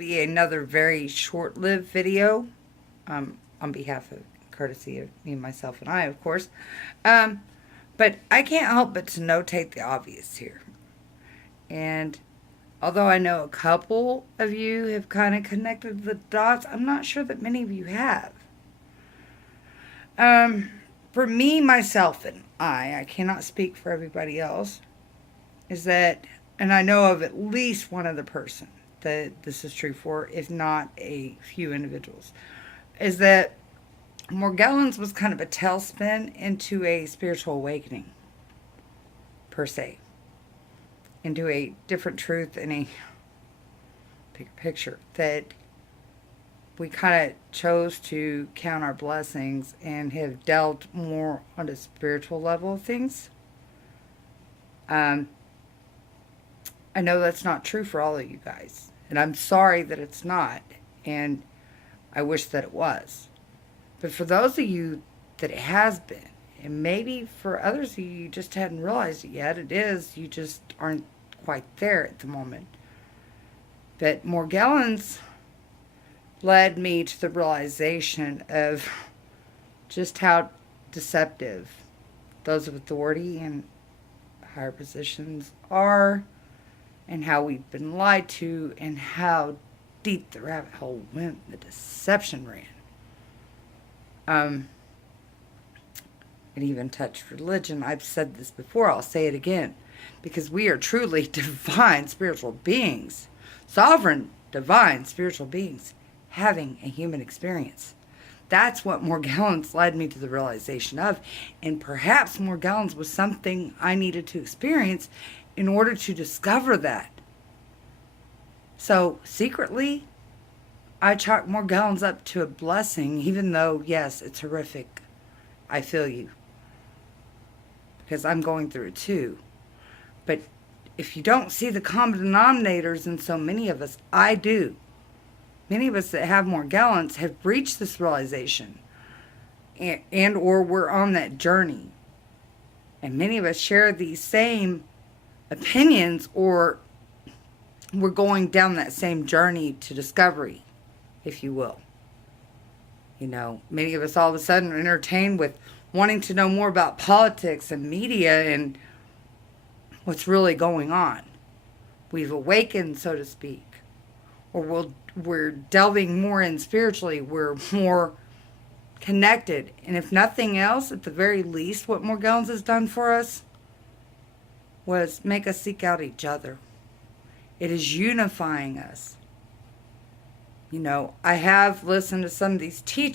be another very short-lived video, on behalf of, courtesy of me, myself, and I, of course. But I can't help but to notate the obvious here. And although I know a couple of you have kind of connected the dots, I'm not sure that many of you have. For me, myself, and I cannot speak for everybody else, is that, and I know of at least one other person that this is true for, if not a few individuals, is that Morgellons was kind of a tailspin into a spiritual awakening, per se, into a different truth and a bigger picture, that we kind of chose to count our blessings and have delved more on a spiritual level of things. I know that's not true for all of you guys, and I'm sorry that it's not, and I wish that it was. But for those of you that it has been, and maybe for others of you, you just hadn't realized it yet, it is, you just aren't quite there at the moment. But Morgellons led me to the realization of just how deceptive those of authority and higher positions are, and how we've been lied to, and how deep the rabbit hole went, the deception ran. It even touched religion. I've said this before, I'll say it again, because we are truly divine spiritual beings, sovereign divine spiritual beings, having a human experience. That's what Morgellons led me to the realization of, and perhaps Morgellons was something I needed to experience in order to discover that. So secretly, I chalk Morgellons up to a blessing, even though, yes, it's horrific. I feel you, because I'm going through it too. But if you don't see the common denominators in so many of us, I do. Many of us that have Morgellons have reached this realization, and or we're on that journey. And many of us share these same opinions, or we're going down that same journey to discovery, if you will. You know, many of us all of a sudden are entertained with wanting to know more about politics and media and what's really going on. We've awakened, so to speak. Or we're delving more in spiritually. We're more connected. And if nothing else, at the very least, what Morgellons has done for us was make us seek out each other. It is unifying us. You know, I have listened to some of these teachings